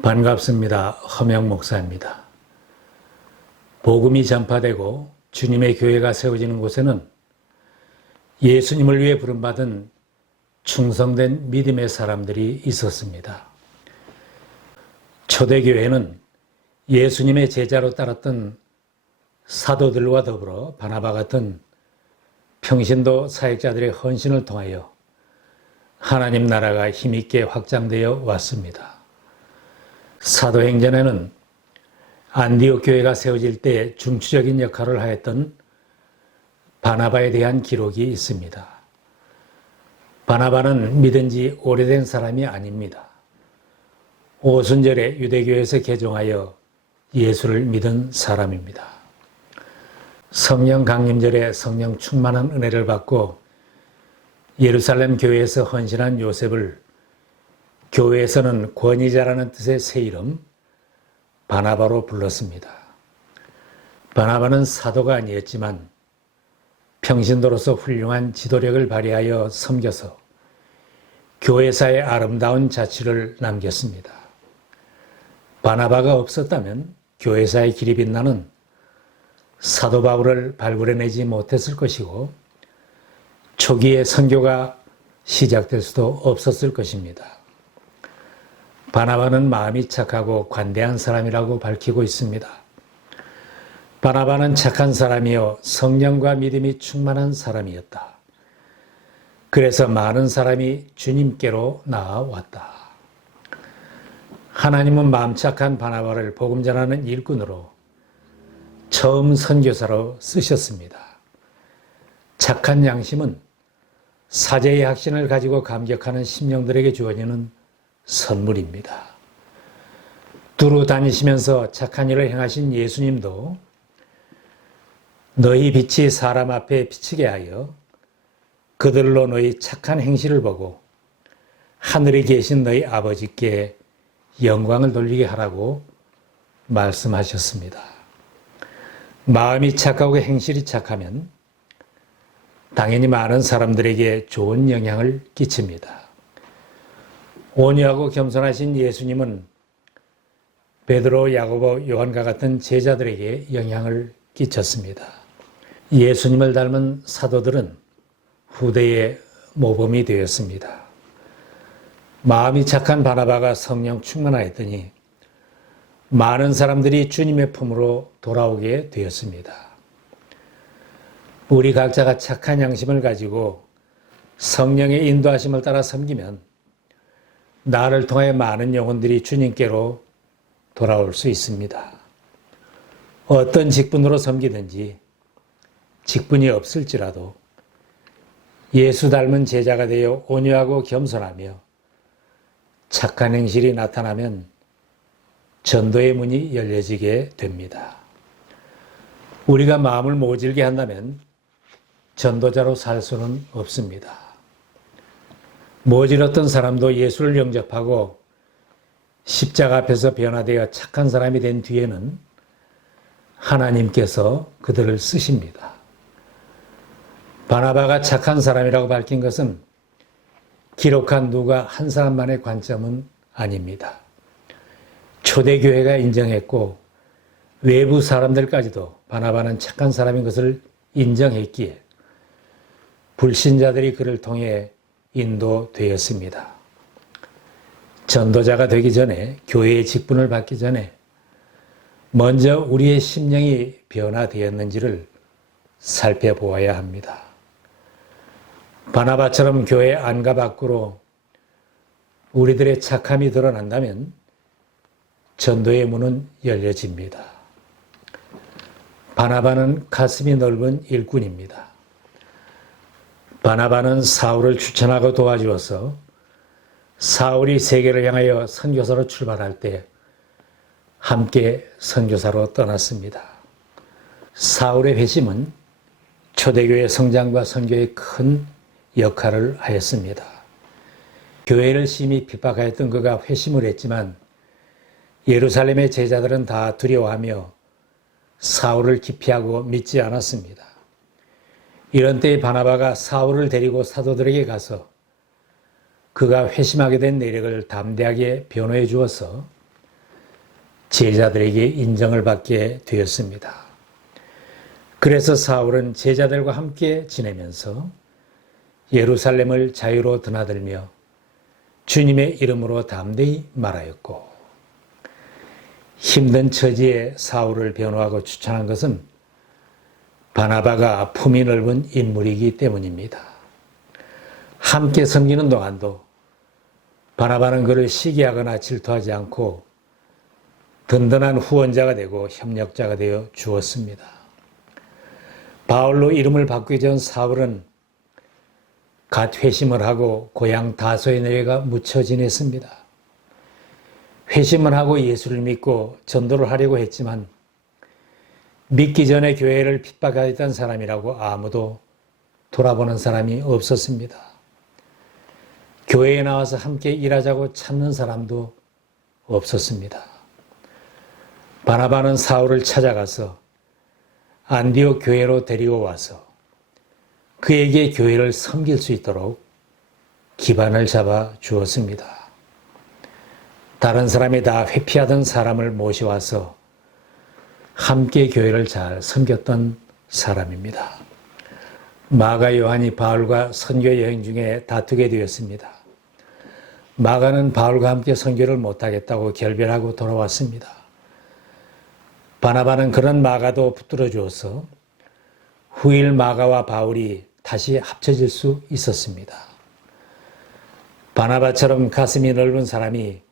반갑습니다. 허명 목사입니다. 복음이 전파되고 주님의 교회가 세워지는 곳에는 예수님을 위해 부름받은 충성된 믿음의 사람들이 있었습니다. 초대교회는 예수님의 제자로 따랐던 사도들과 더불어 바나바 같은 평신도 사역자들의 헌신을 통하여 하나님 나라가 힘있게 확장되어 왔습니다. 사도행전에는 안디옥 교회가 세워질 때 중추적인 역할을 하였던 바나바에 대한 기록이 있습니다. 바나바는 믿은 지 오래된 사람이 아닙니다. 오순절에 유대교에서 개종하여 예수를 믿은 사람입니다. 성령 강림절에 성령 충만한 은혜를 받고 예루살렘 교회에서 헌신한 요셉을 교회에서는 권위자라는 뜻의 새 이름 바나바로 불렀습니다. 바나바는 사도가 아니었지만 평신도로서 훌륭한 지도력을 발휘하여 섬겨서 교회사의 아름다운 자취를 남겼습니다. 바나바가 없었다면 교회사의 길이 빛나는 사도 바울을 발굴해내지 못했을 것이고 초기에 선교가 시작될 수도 없었을 것입니다. 바나바는 마음이 착하고 관대한 사람이라고 밝히고 있습니다. 바나바는 착한 사람이요 성령과 믿음이 충만한 사람이었다. 그래서 많은 사람이 주님께로 나아왔다. 하나님은 마음 착한 바나바를 복음 전하는 일꾼으로 처음 선교사로 쓰셨습니다. 착한 양심은 사제의 확신을 가지고 감격하는 심령들에게 주어지는 선물입니다. 두루 다니시면서 착한 일을 행하신 예수님도 너희 빛이 사람 앞에 비치게 하여 그들로 너희 착한 행실을 보고 하늘에 계신 너희 아버지께 영광을 돌리게 하라고 말씀하셨습니다. 마음이 착하고 행실이 착하면 당연히 많은 사람들에게 좋은 영향을 끼칩니다. 온유하고 겸손하신 예수님은 베드로, 야고보, 요한과 같은 제자들에게 영향을 끼쳤습니다. 예수님을 닮은 사도들은 후대의 모범이 되었습니다. 마음이 착한 바나바가 성령 충만하였더니 많은 사람들이 주님의 품으로 돌아오게 되었습니다. 우리 각자가 착한 양심을 가지고 성령의 인도하심을 따라 섬기면 나를 통해 많은 영혼들이 주님께로 돌아올 수 있습니다. 어떤 직분으로 섬기든지 직분이 없을지라도 예수 닮은 제자가 되어 온유하고 겸손하며 착한 행실이 나타나면 전도의 문이 열려지게 됩니다. 우리가 마음을 모질게 한다면 전도자로 살 수는 없습니다. 모질었던 사람도 예수를 영접하고 십자가 앞에서 변화되어 착한 사람이 된 뒤에는 하나님께서 그들을 쓰십니다. 바나바가 착한 사람이라고 밝힌 것은 기록한 누가 한 사람만의 관점은 아닙니다. 초대교회가 인정했고 외부 사람들까지도 바나바는 착한 사람인 것을 인정했기에 불신자들이 그를 통해 인도되었습니다. 전도자가 되기 전에 교회의 직분을 받기 전에 먼저 우리의 심령이 변화되었는지를 살펴보아야 합니다. 바나바처럼 교회 안과 밖으로 우리들의 착함이 드러난다면 전도의 문은 열려집니다. 바나바는 가슴이 넓은 일꾼입니다. 바나바는 사울을 추천하고 도와주어서 사울이 세계를 향하여 선교사로 출발할 때 함께 선교사로 떠났습니다. 사울의 회심은 초대교회 성장과 선교에 큰 역할을 하였습니다. 교회를 심히 핍박하였던 그가 회심을 했지만 예루살렘의 제자들은 다 두려워하며 사울을 기피하고 믿지 않았습니다. 이런 때에 바나바가 사울을 데리고 사도들에게 가서 그가 회심하게 된 내력을 담대하게 변호해 주어서 제자들에게 인정을 받게 되었습니다. 그래서 사울은 제자들과 함께 지내면서 예루살렘을 자유로 드나들며 주님의 이름으로 담대히 말하였고, 힘든 처지에 사울을 변호하고 추천한 것은 바나바가 품이 넓은 인물이기 때문입니다. 함께 섬기는 동안도 바나바는 그를 시기하거나 질투하지 않고 든든한 후원자가 되고 협력자가 되어 주었습니다. 바울로 이름을 바꾸기 전 사울은 갓 회심을 하고 고향 다소에 내려가 묻혀 지냈습니다. 회심을 하고 예수를 믿고 전도를 하려고 했지만 믿기 전에 교회를 핍박하였던 사람이라고 아무도 돌아보는 사람이 없었습니다. 교회에 나와서 함께 일하자고 찾는 사람도 없었습니다. 바나바는 사울을 찾아가서 안디옥 교회로 데리고 와서 그에게 교회를 섬길 수 있도록 기반을 잡아 주었습니다. 다른 사람이 다 회피하던 사람을 모셔와서 함께 교회를 잘 섬겼던 사람입니다. 마가 요한이 바울과 선교 여행 중에 다투게 되었습니다. 마가는 바울과 함께 선교를 못하겠다고 결별하고 돌아왔습니다. 바나바는 그런 마가도 붙들어 주어서 후일 마가와 바울이 다시 합쳐질 수 있었습니다. 바나바처럼 가슴이 넓은 사람이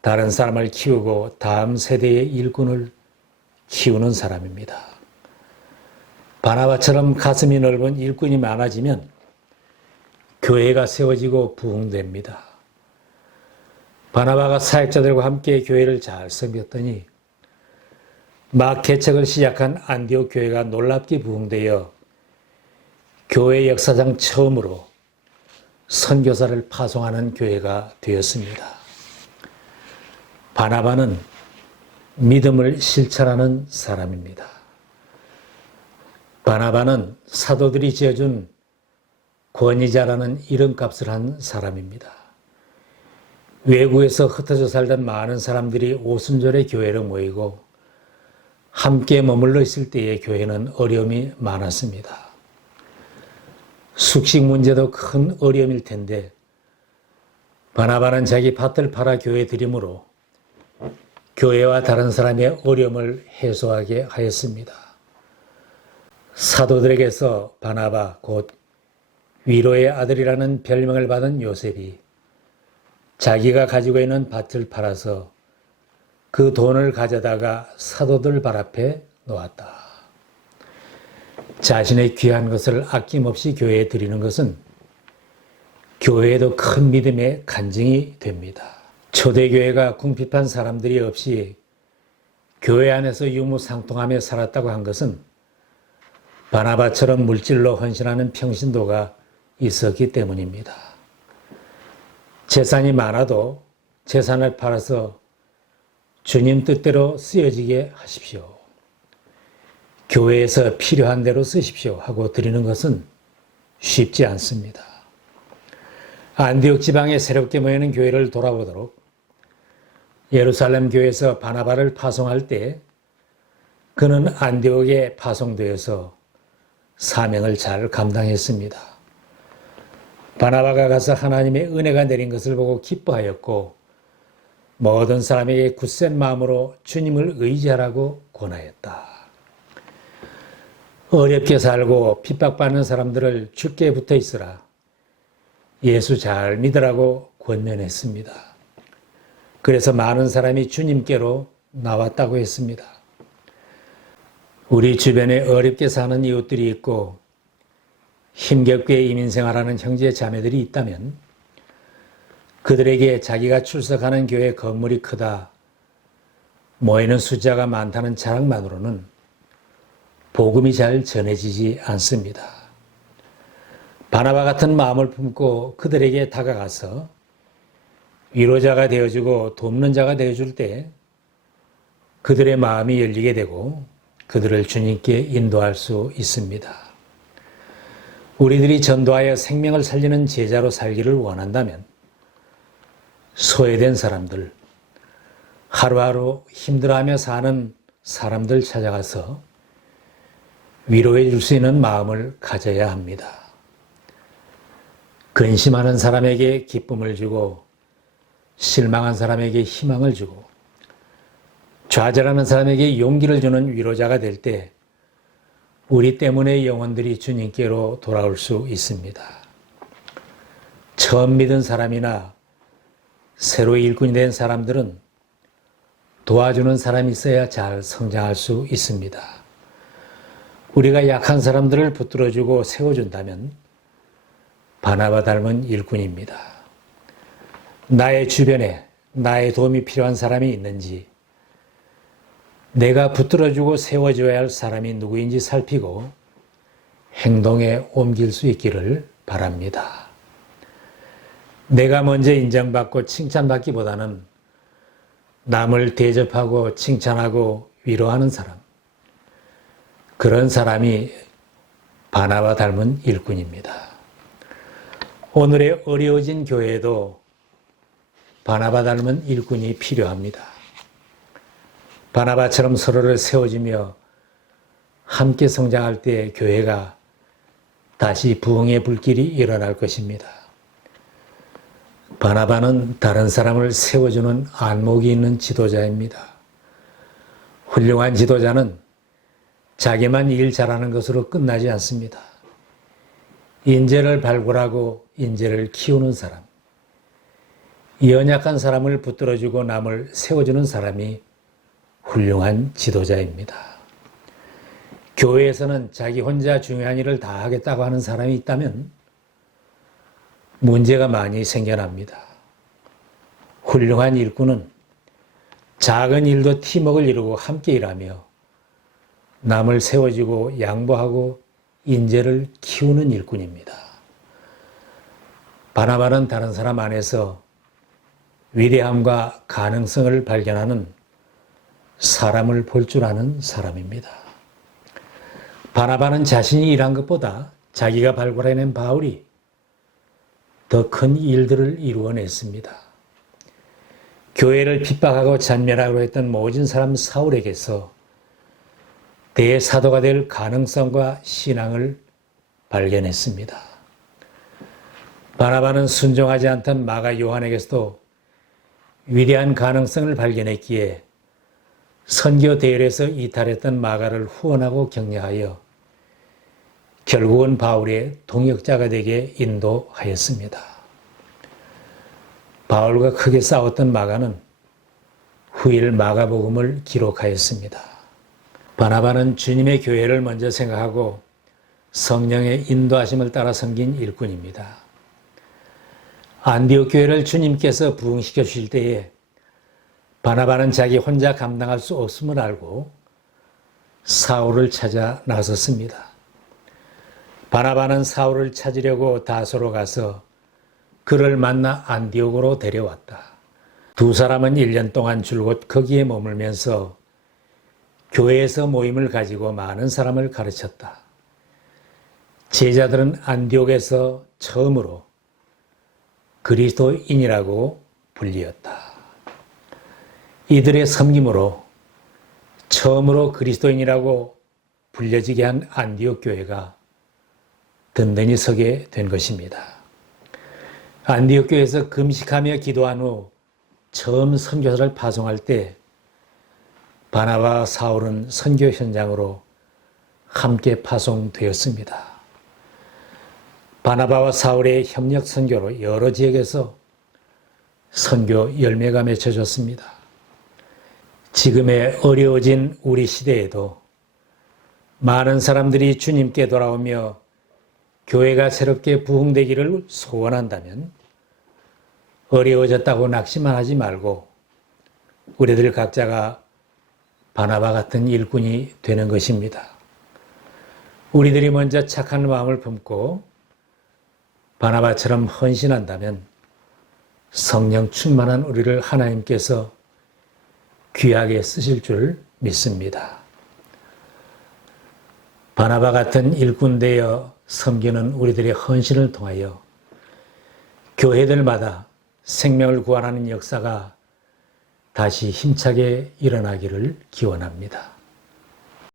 다른 사람을 키우고 다음 세대의 일꾼을 키우는 사람입니다. 바나바처럼 가슴이 넓은 일꾼이 많아지면 교회가 세워지고 부흥됩니다. 바나바가 사역자들과 함께 교회를 잘 섬겼더니 막 개척을 시작한 안디옥 교회가 놀랍게 부흥되어 교회 역사상 처음으로 선교사를 파송하는 교회가 되었습니다. 바나바는 믿음을 실천하는 사람입니다. 바나바는 사도들이 지어준 권위자라는 이름값을 한 사람입니다. 외국에서 흩어져 살던 많은 사람들이 오순절에 교회로 모이고 함께 머물러 있을 때의 교회는 어려움이 많았습니다. 숙식 문제도 큰 어려움일 텐데 바나바는 자기 밭을 팔아 교회에 드림으로 교회와 다른 사람의 어려움을 해소하게 하였습니다. 사도들에게서 바나바 곧 위로의 아들이라는 별명을 받은 요셉이 자기가 가지고 있는 밭을 팔아서 그 돈을 가져다가 사도들 발 앞에 놓았다. 자신의 귀한 것을 아낌없이 교회에 드리는 것은 교회에도 큰 믿음의 간증이 됩니다. 초대교회가 궁핍한 사람들이 없이 교회 안에서 유무상통하며 살았다고 한 것은 바나바처럼 물질로 헌신하는 평신도가 있었기 때문입니다. 재산이 많아도 재산을 팔아서 주님 뜻대로 쓰여지게 하십시오. 교회에서 필요한 대로 쓰십시오 하고 드리는 것은 쉽지 않습니다. 안디옥 지방에 새롭게 모이는 교회를 돌아보도록 예루살렘 교회에서 바나바를 파송할 때 그는 안디옥에 파송되어서 사명을 잘 감당했습니다. 바나바가 가서 하나님의 은혜가 내린 것을 보고 기뻐하였고 모든 사람에게 굳센 마음으로 주님을 의지하라고 권하였다. 어렵게 살고 핍박받는 사람들을 주께 붙어 있으라. 예수 잘 믿으라고 권면했습니다. 그래서 많은 사람이 주님께로 나왔다고 했습니다. 우리 주변에 어렵게 사는 이웃들이 있고 힘겹게 이민생활하는 형제 자매들이 있다면 그들에게 자기가 출석하는 교회 건물이 크다, 모이는 숫자가 많다는 자랑만으로는 복음이 잘 전해지지 않습니다. 바나바 같은 마음을 품고 그들에게 다가가서 위로자가 되어주고 돕는 자가 되어줄 때 그들의 마음이 열리게 되고 그들을 주님께 인도할 수 있습니다. 우리들이 전도하여 생명을 살리는 제자로 살기를 원한다면 소외된 사람들, 하루하루 힘들어하며 사는 사람들 찾아가서 위로해 줄 수 있는 마음을 가져야 합니다. 근심하는 사람에게 기쁨을 주고 실망한 사람에게 희망을 주고 좌절하는 사람에게 용기를 주는 위로자가 될 때 우리 때문에 영혼들이 주님께로 돌아올 수 있습니다. 처음 믿은 사람이나 새로 일꾼이 된 사람들은 도와주는 사람이 있어야 잘 성장할 수 있습니다. 우리가 약한 사람들을 붙들어주고 세워준다면 바나바 닮은 일꾼입니다. 나의 주변에 나의 도움이 필요한 사람이 있는지 내가 붙들어주고 세워줘야 할 사람이 누구인지 살피고 행동에 옮길 수 있기를 바랍니다. 내가 먼저 인정받고 칭찬받기보다는 남을 대접하고 칭찬하고 위로하는 사람, 그런 사람이 바나바 닮은 일꾼입니다. 오늘의 어려워진 교회에도 바나바 닮은 일꾼이 필요합니다. 바나바처럼 서로를 세워주며 함께 성장할 때 교회가 다시 부흥의 불길이 일어날 것입니다. 바나바는 다른 사람을 세워주는 안목이 있는 지도자입니다. 훌륭한 지도자는 자기만 일 잘하는 것으로 끝나지 않습니다. 인재를 발굴하고 인재를 키우는 사람, 연약한 사람을 붙들어주고 남을 세워주는 사람이 훌륭한 지도자입니다. 교회에서는 자기 혼자 중요한 일을 다 하겠다고 하는 사람이 있다면 문제가 많이 생겨납니다. 훌륭한 일꾼은 작은 일도 팀워크를 이루고 함께 일하며 남을 세워주고 양보하고 인재를 키우는 일꾼입니다. 바나바는 다른 사람 안에서 위대함과 가능성을 발견하는 사람을 볼 줄 아는 사람입니다. 바나바는 자신이 일한 것보다 자기가 발굴해낸 바울이 더 큰 일들을 이루어냈습니다. 교회를 핍박하고 잔멸하고 했던 모진 사람 사울에게서 대사도가 될 가능성과 신앙을 발견했습니다. 바나바는 순종하지 않던 마가 요한에게서도 위대한 가능성을 발견했기에 선교 대회에서 이탈했던 마가를 후원하고 격려하여 결국은 바울의 동역자가 되게 인도하였습니다. 바울과 크게 싸웠던 마가는 후일 마가복음을 기록하였습니다. 바나바는 주님의 교회를 먼저 생각하고 성령의 인도하심을 따라 섬긴 일꾼입니다. 안디옥 교회를 주님께서 부흥시켜 주실 때에 바나바는 자기 혼자 감당할 수 없음을 알고 사울을 찾아 나섰습니다. 바나바는 사울을 찾으려고 다소로 가서 그를 만나 안디옥으로 데려왔다. 두 사람은 1년 동안 줄곧 거기에 머물면서 교회에서 모임을 가지고 많은 사람을 가르쳤다. 제자들은 안디옥에서 처음으로 그리스도인이라고 불리었다. 이들의 섬김으로 처음으로 그리스도인이라고 불려지게 한 안디옥 교회가 든든히 서게 된 것입니다. 안디옥 교회에서 금식하며 기도한 후 처음 선교사를 파송할 때 바나바와 사울은 선교 현장으로 함께 파송되었습니다. 바나바와 사울의 협력 선교로 여러 지역에서 선교 열매가 맺혀졌습니다. 지금의 어려워진 우리 시대에도 많은 사람들이 주님께 돌아오며 교회가 새롭게 부흥되기를 소원한다면 어려워졌다고 낙심만 하지 말고 우리들 각자가 바나바 같은 일꾼이 되는 것입니다. 우리들이 먼저 착한 마음을 품고 바나바처럼 헌신한다면 성령 충만한 우리를 하나님께서 귀하게 쓰실 줄 믿습니다. 바나바 같은 일꾼 되어 섬기는 우리들의 헌신을 통하여 교회들마다 생명을 구원하는 역사가 다시 힘차게 일어나기를 기원합니다.